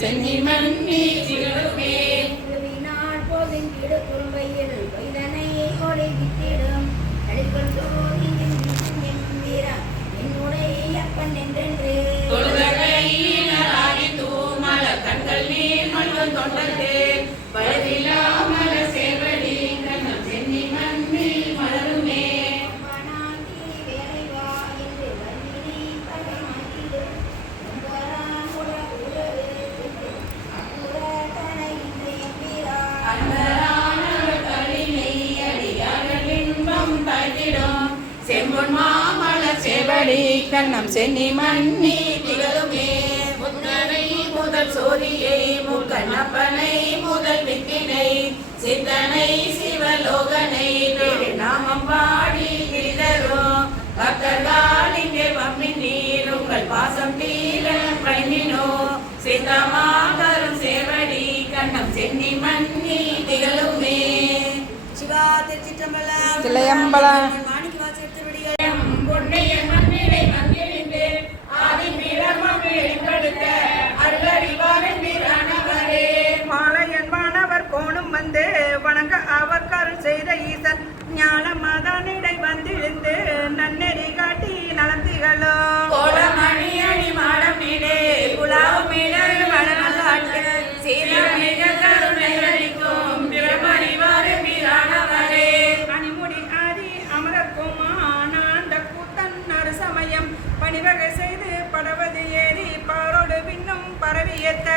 சென்னி மன்னி திகழுமே. திருவினாள் போகின்றிடு குறும்பையில் கொய்தனை கொடை வித்திடும் அடிக்கொள் சோதி வீரா என்னுடைய அப்பன் என்றென்று தொழுதகையினராகி தூமல கண்கள் நீர் மல்வன் தொண்டர்க்கு பழுதில்லாமல சேவடி கண்ணம் சென்னி மன்னி மலருமே. செம்பொன் மாமல சேவடி கண்ணம் சென்னி மன்னி திகழுமே. முத்தனை முதல் சோதியை முக்கண்ணப்பனை முதல் வித்தினை சித்தனை சிவலோகனை நாமம் பாடி கிரிதரும் பக்தர்கள் இங்கே பம்மின் நீர் உங்கள் பாசம் தீர பயனினோ சித்தமாகரும் சேவடி கண்ணம் சென்னி மன்னி திகழுமே. சிவா திருச்சிற்றம்பலம் தில்லையம்பலம் கோணும் வந்து வணங்க அவர் கருள் செய்த ஈசன் ஞான மதனிடை வந்திழுந்து நன்னெறி காட்டி நலந்திகளோ கோலமணி அணி மாடம் நீடே குலாவும் மீடல் வளநாட்டு சீரம் மிக கருணை அளிக்கும் பிரமணிவாறு மீரானவரே. அணிமுடி ஆதி அமரக்குமானந்த கூத்தன் நறு சமயம் பணிவகை செய்து படவது ஏறி பாரோடு பின்னும் பரவியத்த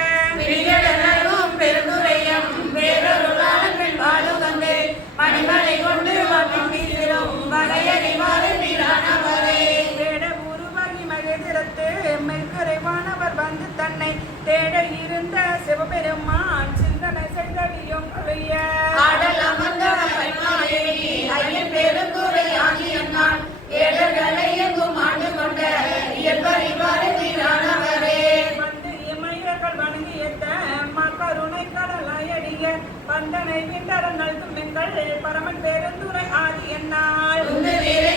பெருந்துரையம் வேறொருளாளர்கள் வாழுகந்தே மணிமலை கொண்டு வகையறிவாறு மீரானவரே. வேட உருவாகி மகேந்திரத்து மெய்குறைவானவர் வந்து தன்னை தேட இருந்த சிவபெருமான் சிந்தனை செய்தவியும் ஆடல் அமர்ந்த ஐயன் பெருந்துரை ஆகியன்னான் ஏடர்களை எங்கும் ஆண்டு கொண்ட இயல்பறிவாறு மீரானவரே. வந்து இமையர்கள் வணங்கியத்த மக்கருணை கடலாயடிய பந்தனை விண்டர நல்கும் எங்கள் பரமன் பெருந்துரை ஆதி என்னால்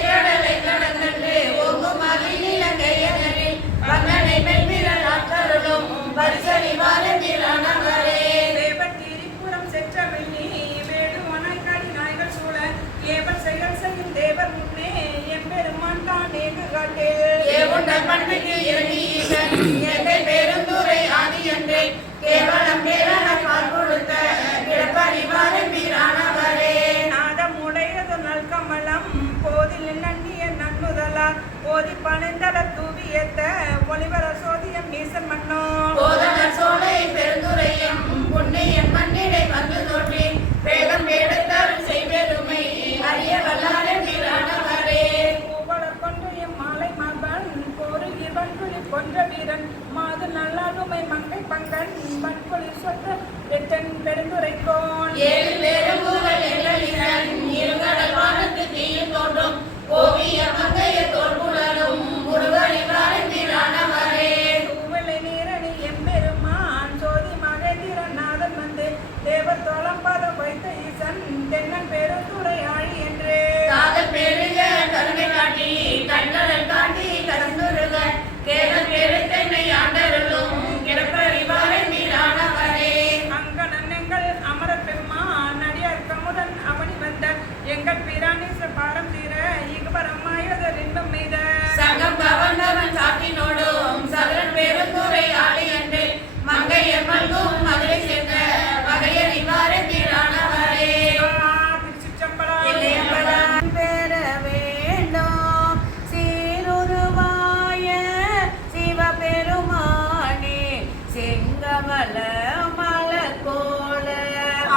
கடலை கடந்தன்று ஒங்கும் அகிலங்கையனில் பந்தனை மென்மிரல் ஆட்களும் பரிசறிவாறு மீரானவரே. தேவன் திரிபுரம் செற்றவெள்ளி வேடு வனக்கடி நாய்கள் சூழ ஏவல் செயல் செய்யும் தேவர் முன்னே எம்பெருமான் தான் ஏகு காட்டு ஏவுண்டல் பண்புக்கு இறங்கி ஈசன் எந்தை பெருந்துரை ஆதி என்றே கேவலம் பேரான பால் கொடுத்த கிடப்பறிவாறு மீரானவரே. நாதம் உடையது நல்கமலம் போதில் நன்னிய நன்னுதலால் போதி பணிந்தட தூவியத்த ஒளிவர சோதியம் மீசன் மன்னோ போதனர் சோலை பெருந்துரையும் புண்ணியம் மண்ணிடை வந்து தோன்றி வேதம் வேடத்தருள் செய்வெருமை அறிய வல்லாறு மீரானவரே. பூவலர் கொன்று மாலை மார்பன் போரு இவன்குழி கொன்ற வீரன் மாது நல்லாளுமை மங்கை பங்கன் பண்பொழி சொற்ற எத்தன் பெருந்துரைக்கோன் ஏழு பெரும்புகள் எங்களின் இருங்கடல் வானத்து தீயும் தோன்றும் ஓவிய மங்கைய தோல்புலரும் முருகறிவாறு மீரானவரே. தூவலை நீரணி எம்பெருமான் சோதி மகேந்திரன் நாதன் வந்து தேவர் தோளம்பதம் வைத்த ஈசன் தென்னன் பெருந்துரை ஆழி என்று காதல் பெருக கருணை காட்டி கண்களல் காட்டி கலந்துருக கேதல் பெரு தென்னை ஆண்டருளும் கிடப்பறிவாறு மீரானவரே. அங்கனன் எங்கள் அமரர் பெருமான் அடியார் கமுதன் அவனி வந்த எங்கள் பிராணீச பாரம் தீர இகுபரமாயதர் இன்பம் மீத சங்கம் கவர்ந்தவன் சாட்டினோடும் சகரன் பெருந்துரை ஆளி என்று மங்கைய மல்கும் மதுரை சேர்ந்த வகையறிவாறு மீரானவரே. திருச்சிற்றம்பலம் பெற வேண்டும் சீருருவாய சிவபெருமானே செங்கமல மலர்கோல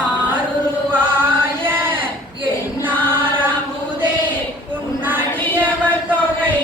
ஆருருவாய என்னாரமுதே உன்னடியவர் தொகை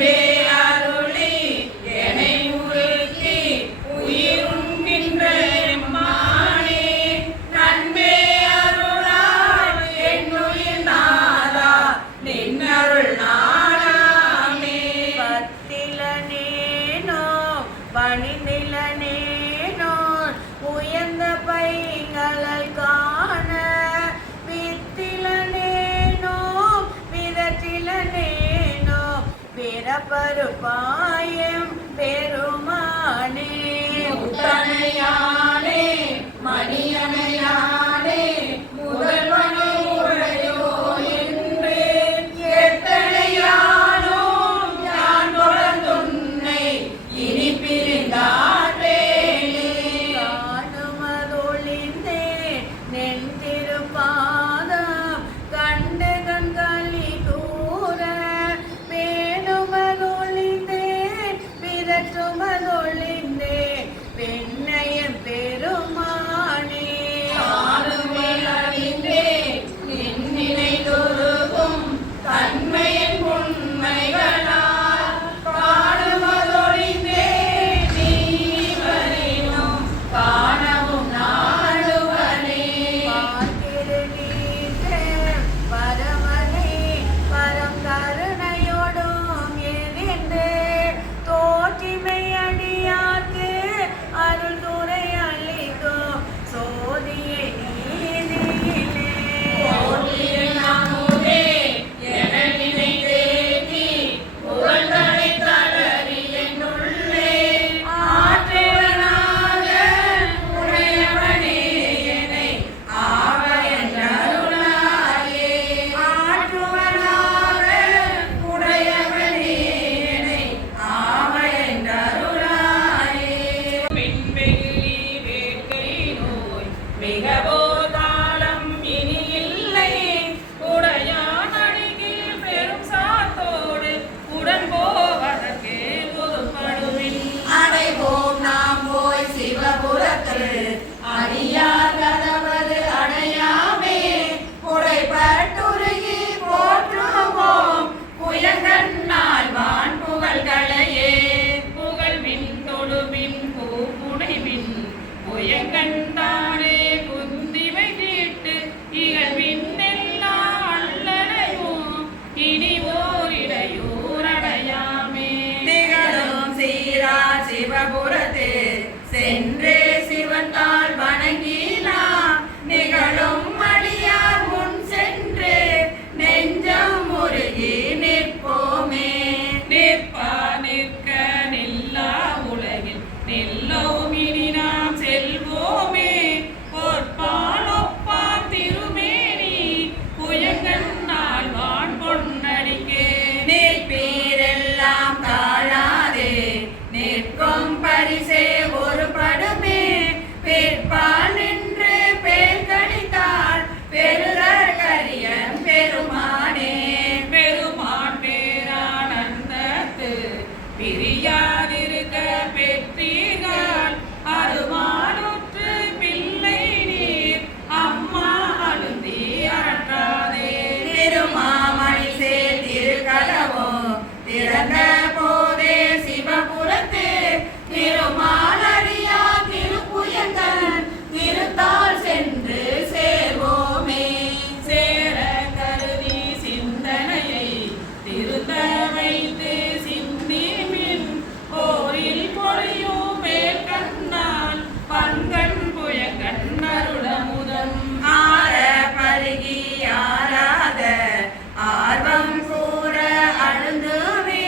அன்பே அருளி என்னை உருக்கி உயிருண்கின்ற எம்மானே நன்பே அருளாய் என்னுயிர் நாதா நின்னருள் நாடாமே பத்திலனேனோ பணிந்திலனேனோ உயர்ந்த பைங்களல் காண வித்திலனேனோ விதற்றிலனேனோ பிறப்பருப்பாயம் பெருமானே முத்தனையானே மணியனையானே முதல்வனே உரையோ என்று எத்தனையானோ யான் தொடர்ந்துன்னை இனி பிரிந்தாற்றேனே காணுமதொழிந்தேன் நின் திருப்பாதம் கண்டு கண்களி கூற வேணுமதொழிந்தேன் பிதற்றுமதொழிந்தேன் பெண்ணையம் பெருமானே ஆளுமே அறிந்தே நின் நினைதொருகும் தன்மையின் உண்மைகளால் காணுமதொழிந்தே நீ வரினும் காணவும் நாடுவனே பார்த்திருந்தேன் பரமனே பரம் கருணையோடும் எரிந்து தோற்றிமை அடியார்க்கு அருள் துறை அளிக்கும் சோதியை நீதியிலே போற்றியின் அமுதே என நினைத்தேத்தி புகழ்தனை தளறி என்னுள்ளே ஆற்றுவனாக உடையவனே என்னை ஆவயன் அருளாயே ஆற்றுவனாக உடையவனே என்னை ஆவயன் அருளாயே மின்வெள்ளி வேட்கை நோய் மிகவோதாளம் இனி இல்லை உடையான் அடியில் பெரும் சாத்தோடு உடன் போவதற்கே பொதுப்படுவின் அடைவோம் நாம் போய் சிவபுரத்து அடியார் கதவது அடையாமே உடைப்பட்டுருகி போற்றுவோம் புயங்கண்ணால் வான் புகழ்களையே புகழ்வின் தொழுவின் பூமுனைவின் புயங்கண்டானே குந்திமை தீட்டு இகழ்வின் எல்லா அல்லலையும் இனி ஓரிடையூர் அடையாமே திகழும் சீரா சிவபுரத்து சென்றே சிவன் தாள் வணங்கினார் நிகழும் அடியார் முன் சென்று நெஞ்சம் முருகி நிற்போமே நிற்பா நிற்க நில்லா உலகில் நில்லோம் இனி நாம் செல்வோமே பொற்பால் ஒப்பார் திருமேனி புயங்கண்ணால் வான் பொன்னடிக்கே நிற்பீரெல்லாம் தாழாதே நிற்கும் பரிசே ஒரு படுமே பிற்பால் நின்று பேர் கணித்தால் பெருகரிய பெருமானே பெருமான் பேரானந்தத்து பிரியாதிருக்க பெற்றீர்கள் அருமானுற்று பிள்ளை நீர் அம்மா அழுந்தி அற்றாதே திருமாமணி சேர் திருக்கலவோ திறந்த போதே சிவபுரத்து திருமாலறியா திருப்புயங்கள் திருத்தாள் சென்று சேர்வோமே சேர கருதி சிந்தனையை திருத்த வைத்து சிந்திமின் போரில் பொழியும் மேற்கண்ணால் பங்கன் புயங்கண் அருளமுதம் ஆர பருகி ஆராத ஆர்வம் கூற அழுந்துவே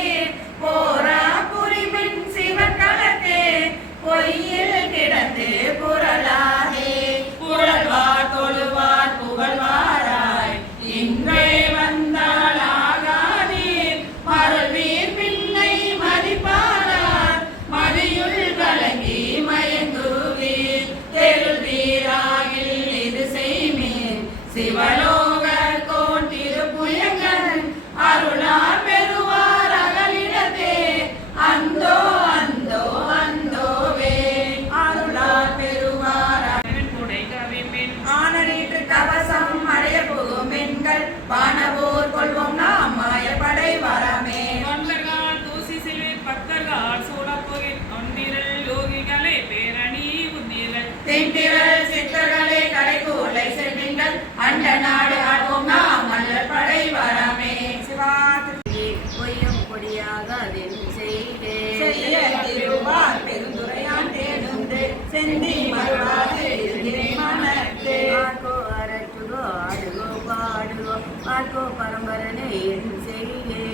செந்தி மறுவாது இருந்தேன் மனத்தே. ஆர்கோ அரட்டுகோ ஆடுகோ பாடுகோ ஆர்கோ பரம்பரனை என் செய்யே.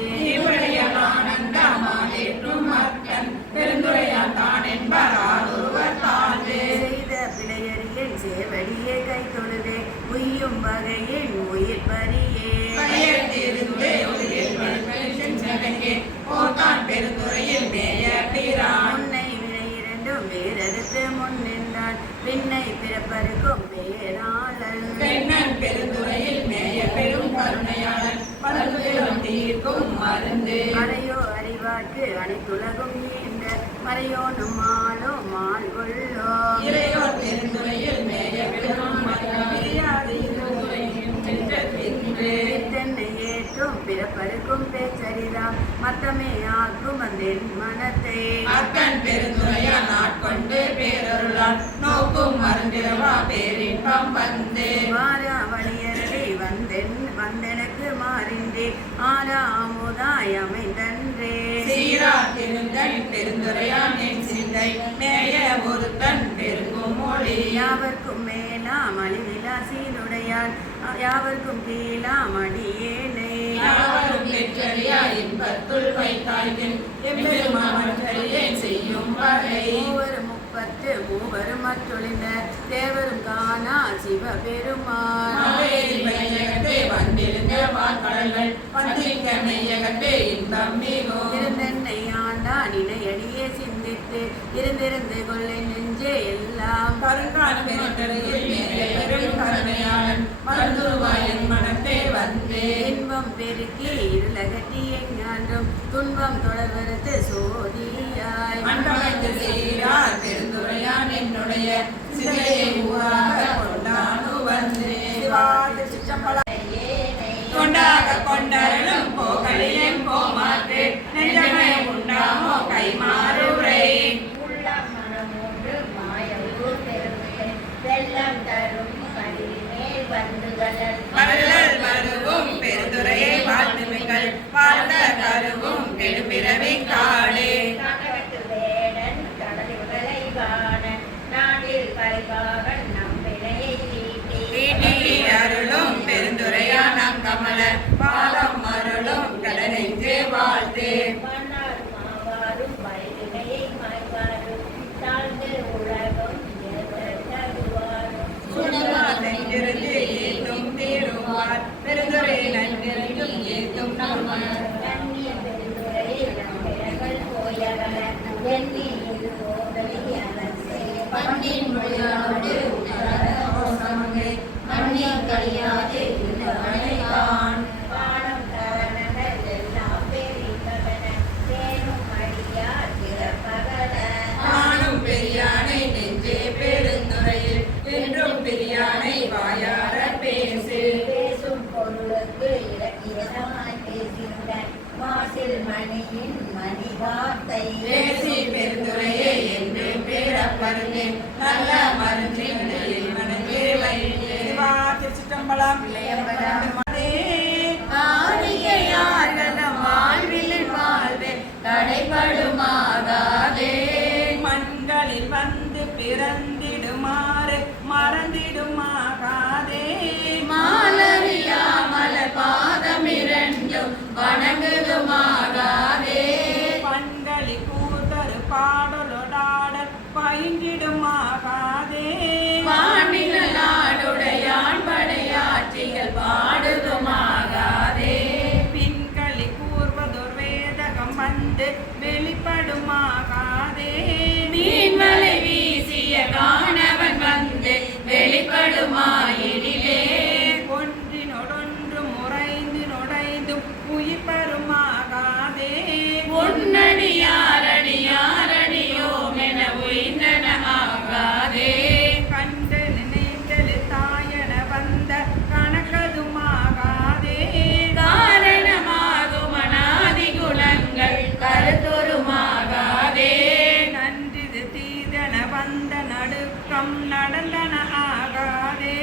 ஆனந்தமானேற்றும் மக்கள் பெருந்துரையான் தான் என்பார் ஒருவர் தாழ்வே. செய்த பிழையறியேன் சேவடியே கை தொழுதே உய்யும் வகையின் உயிர் பறியே. கையெழுத்திருந்தே உயிர் செஞ்சகங்கே போதான் பெருந்துரையில் மேய பிரான். முன்னை வினை இரண்டும் வேறறுத்து முன்னின்றான் பின்னை பிறப்பருக்கும் பேராளன். பெண்ணன் பெருந்துரையில் மேய பெரும் கருணையாளன் பல்வேறும் தீர்க்கும் மருந்து. அறையோ அறிவாக்கு அனைத்துலகும் ஈன்ற மறையோனும் மாலும் மால் கொள்ளோ. இறையோர் பெருந்துரையில் மேய பெரும் தென்னை ஏற்றும் பிறப்பருக்கும் பேச்சரிதான் மத்தமே ஆக்கும் வந்தேன் மனத்தை. அக்கன் பெருந்துரையா நாட்கொண்டு பேரருளால் நோக்கும் மருந்திரவா பேரின்பம் வந்தே. வாரா வழியரடி வந்தெனக்கு மாறின்றே ஆரா அமுதாய் அமைந்தன்றே. சீரா திருந்தன் பெருந்துரையான் என் சிந்தை மேய ஒருத்தன் பெருங்கும் மொழி. யாவர்க்கும் மேலாம் அழிவிலாசீனுடையான் யாவர்க்கும் கீழாம் அடியேனை. யாவரும் பெற்றறியா இன்பத்துள் வைத்தாய்கள் எம்பெருமானே செய்யும் வகை. மூவரும் முப்பத்து மூவரும் மற்றொழிந்த தேவரும் காணா சிவபெருமான். மாவேரி மையகத்தே வந்திருந்த வார்கடல்கள் வந்திருக்க மெய்யகத்தே இன்பம் மிகும். இருந்தென்னை ஆண்டான் இணையடியே சிந்தித்து இருந்திருந்து கொள்ளை நெஞ்சே எல்லாம். கருங்கால் பெருந்தரையில் மேய பெரும் கருணையாளன் மருந்துருவாயன் மனத்தே வந்தே. இன்பம் பெருக்கி இருளகட்டி எங்கான்றும் துன்பம் தொடர்வரத்து சோதியாய். மண்டபத்து சீரார் பெருந்துரையான் என்னுடைய சிலையை ஊராக கொண்டானு வந்தே. கொண்டாக கொண்டரலும் போகலியும் போமாற்று நெஞ்சமே உண்டாமோ கைமாறுரை. உள்ளம் மனமூன்று மாயவூர் பெருமை வெள்ளம் தரும் கடிமேல் வந்துகளல் வள்ளல் வருவும் பெருந்துரையை வாழ்த்துமிகள் வாழ்ந்த கருவும் கெடுபிறவி காடே. கனகத்து வேடன் கடலுகளை காண நாட்டில் பரிபாகன் நம் வினையை ஈட்டி அருளும் பெருந்துரையான் நம் கமல பாதம் அருளும் கடனெஞ்சே வாழ்த்தே. மன்னார் மாவாரும் வயலினையை மாய்வாரும் தாழ்ந்து உலகம் தருவாரும் சுடமா நெஞ்சிருந்து ஏத்தும் தீருவார் பெருந்துரை நன்றிருந்தும் ஏத்தும் நம்மார். கண்ணிய பெருந்துரை நம் வினைகள் போயகல எண்ணி இது போதலை அரசே பண்ணின் மொழியானோடு உணரமங்கை மண்ணின் கழியாது இந்த மழைதான். பாடம் தவனகள் எல்லாம் பெரிதவன தேனும் அடியார் பிறப்பகல நானும் பெரியானை நெஞ்சே பெருந்துரையில் என்றும் பெரியானை வாயார பேசு. பேசும் பொருளுக்கு இலக்கியமாய் பேசுகின்ற மாசில் மணியின் மணி வார்த்தை பேசி பெருந்துரையே என்று பேரப்பருந்தேன் நல்ல மருந்தின் மனதே வைத்தே. திருச்சிற்றம்பலம் ஆதிகையார்கலம் வாழ்வில் வாழ்வே தடைபடுமாகாதே. மண்களில் வந்து பிறந்திடுமாறு மறந்திடுமாகாதே. மாலரியா மலர் பாதமிரண்டும் வணங்குதுமாகாதே. பண்களி கூத்தரு பாடலொடாடல் பயின்றிடுமாகாதே. பாண்டிகள் நாடுடையான் படையாட்சிகள் பாடுதுமாகாதே. பின்களி கூர்வதொர் வேதகம் வந்து வெளிப்படுமாகாதே. மீன்மலை வீசிய காணவன் வந்து வெளிப்படுமாயினிலே. ஒன்றினொடொன்று முறைந்தினொடைந்தும் உயிர் பெறுமாகாதே. பொன்னடியாரடியாரடியோம் என உயிர்ந்தன ஆகாதே. கண்டு நினைத்தது தாயன வந்த கணக்கதுமாகாதே. காரணமாகும் அநாதி குணங்கள் கருத்தொருமாகாதே. நன்றிது தீதன வந்த நடுக்கம் நடந்தன ஆகாதே.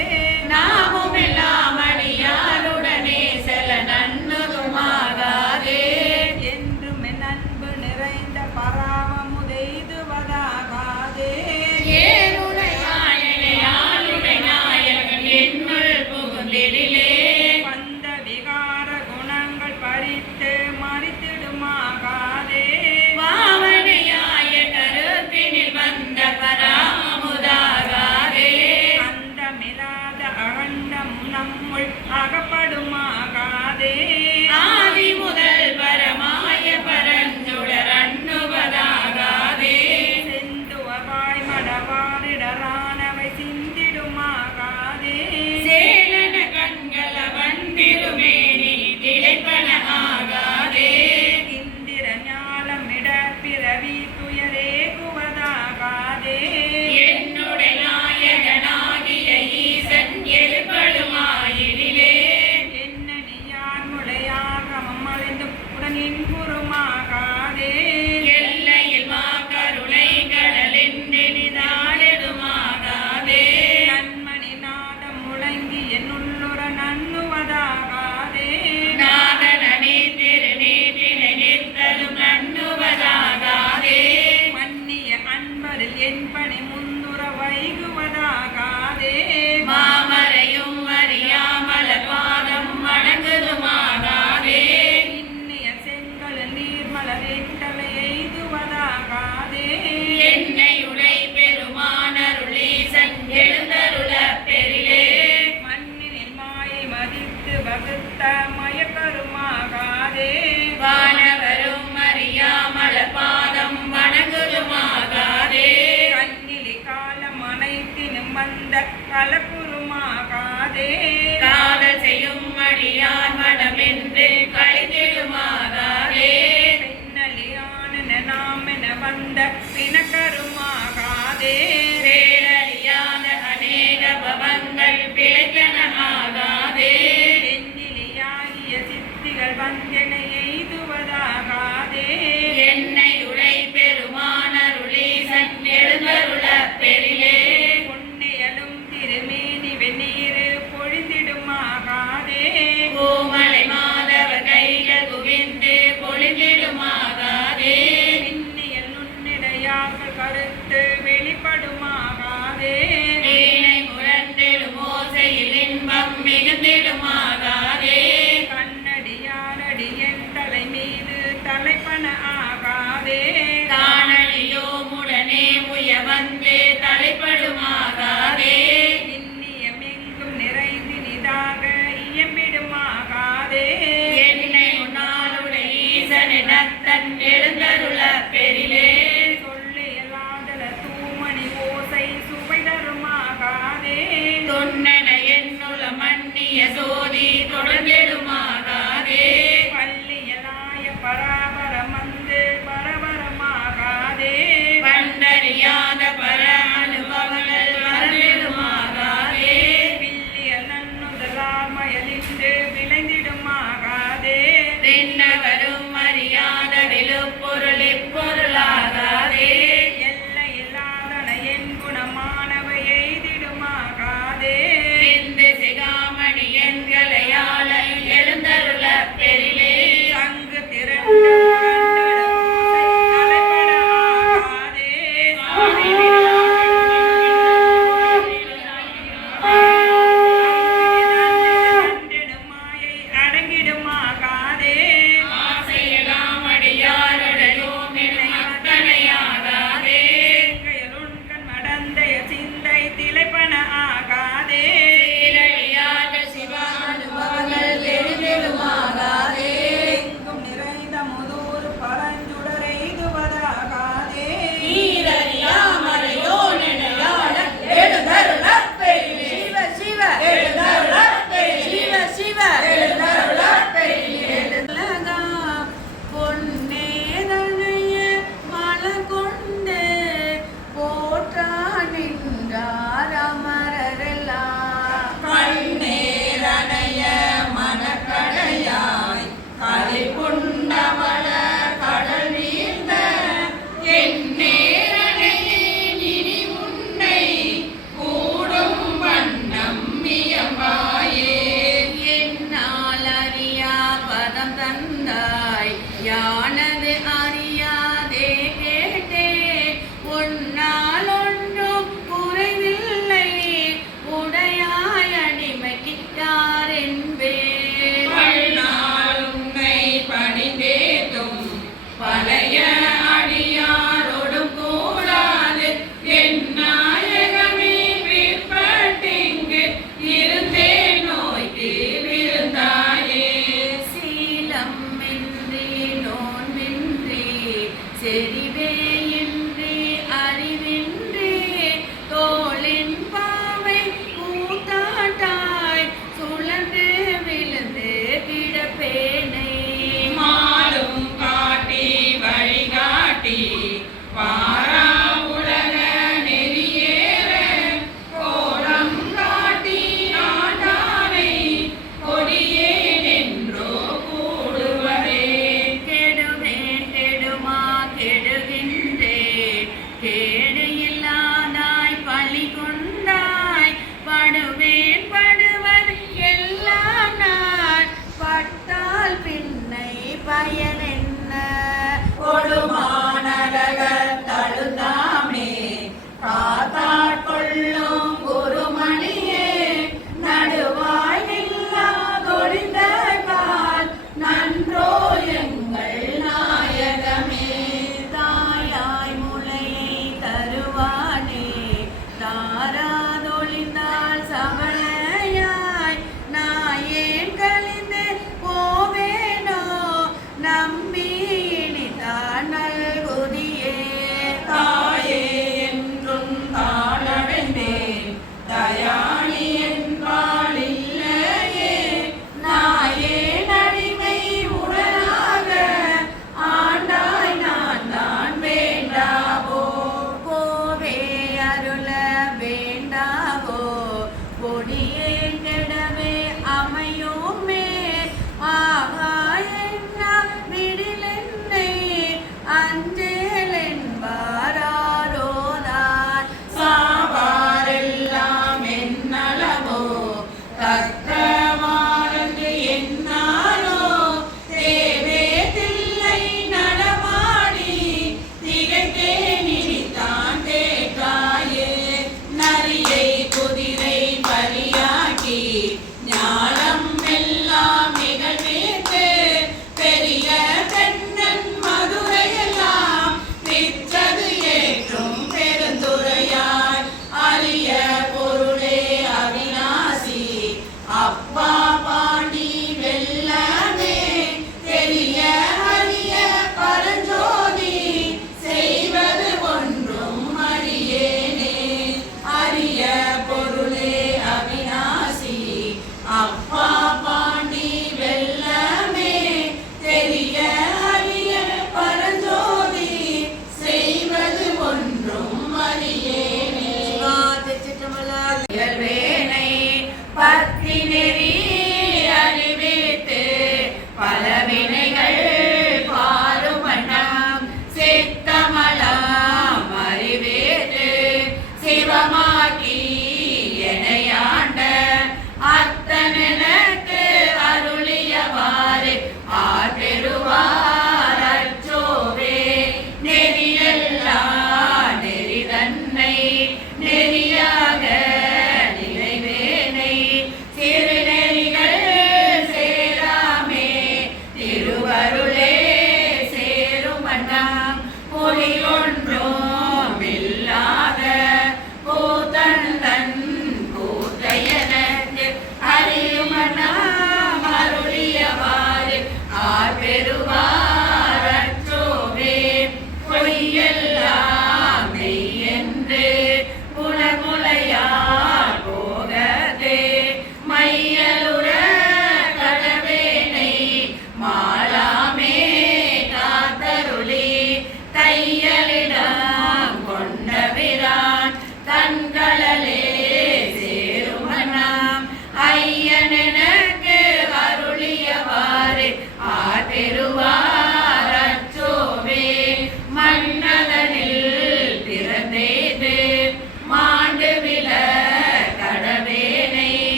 மலரின் தலை எய்துவதாகாதே. என்னை உடை பெருமானருளீசன் எழுந்தருள பெரிலே. மண்ணினில் மாயை மதித்து வகுத்த மயக்கருமாகாதே. வானவரும் அறியாமல பாதம் வணங்குதுமாகாதே. கண்ணிலி காலம் அனைத்தினும் வந்த கலப்புருமாகாதே. காதல் செய்யும் அடியார் மனமென்று கழித்திடுமாகாதே. பின்னலியான நாமென வந்த பிணக்கருமாகாதே. வேலறியாத அநேக பவங்கள் பிழைத்தன ஆகாதே. எண்ணிலியாகிய சித்திகள் வந்தென எய்துவதாகாதே. என்னை உடை பெருமானருளீசன் எழுந்தருள பெரிலே. பொன்னியலும் திருமேனி வெந்நீரு பொழிந்திடுமாகாதே. பூமலை மாதவர் கைகள் குவிந்து பொழிந்திடுமாகாதே. பின்னியல் நுண்ணிடையார்கள் கருத்து வெளிப்படுமாகாதே. வீணை முரண்டிடும் ஓசையில் இன்பம் மிகுந்திடுமாகாதே. கண்ணடியாரடி என் தலை மீது தலைப்பன ஆகாதே. தானடியோ முடனே முய வந்து தலைப்படுமாகாதே. இன்னியமெங்கும் நிறைந்து நிதாக இயம்பிடுமாகாதே. என்னை உன்னாலுடைய ஈசனிடத்தன் எழுந்தருள பெரிலே. சொல்லியலாதல தூமணி ஓசை சுவை தருமாகாதே. தொன்னென என்னுள மன்னிய சோதி தொடர்ந்திடுமாகாதே. பள்ளியலாய பராபரம் வந்து பரபரமாகாதே. பண்டறியாத பர அனுபவங்கள் வரவிடுமாகாதே. பில்லியல் நன்னுதலார் மயலின்று விளைந்திடுமாகாதே. விண்ணவரும் அறியாத விழுப்பொருள் இப்பொருளாகாதே. எல்லையில்லாதன என் குணமானவை எய்திடுமாகாதே. சிந்து சிகாமணி எண்களையாள எழுந்தருள பெரிலே. அங்கு திரண்டு புரண்டடும் ஓசை தலைப்படாகாதே. அங்கிருந்திடும் மாயை அடங்கிடுமாகாதே. ஆசையெல்லாம் அடியாருடையோம் எனும் அத்தனையாகாதே. செங்கையலுண்கண் மடந்தைய சிந்தை திளைப்பன ஆகாதே. சீரழியாத சிவானுபவங்கள் எழுந்திடுமாகாதே. எங்கும் நிறைந்த முதூர் பரஞ்சுடரெய்துவதாகாதே. ஈரறியாமறையோ நினையாள எழுந்தருள பெரிலே. சிவ சிவ எழுந்தருள சிவ சிவ எழுந்தருள எழுந்தலகா பொன்னேதனைய மலர் கொண்டு போற்றா நின்றார் அமரரெல்லாம். கண்ணேரணைய மனக்கடையாய் கலிப்புண்டவள கடல் நீர்ந்த எந்நேரணையே இனி உன்னை கூடும் வண்ணம் மியம்பாயே. என்னால் அறியா பதம் தந்தாய் யானது அறியாதே கேட்டே. உன்னால் ஒன்றும் குறைவில்லை உடையாய் அடிமைக்கு யார் என்பேன். பல்நாள் உன்னை பணிந்தேத்தும் பழைய அடியாரோடும் கூடாது என் நாயகமே பிற்பட்டிங்கு இருந்தேன் நோய்க்கு விருந்தாயே. சீலமின்றி நோன்பின்றி செறிவேயின்றி அறிவின்றி தோளின் பாவை கூத்தாட்டாய் சுழன்று விழுந்து கிடப்பேனை. மாலும் காட்டி வழிகாட்டி வாரா உலக நெறியேற கோலம் காட்டி ஆண்டானை கொடியேன் என்றோ கூடுவரே. கெடுவேன் கெடுமா கெடு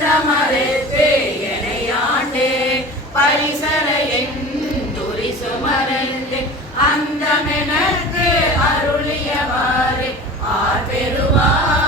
அந்த மறுத்து எனையாண்டே பரிசரையின் துரிசு மறந்து அந்த மெனக்கு அருளியவாறு ஆர் பெறுவார்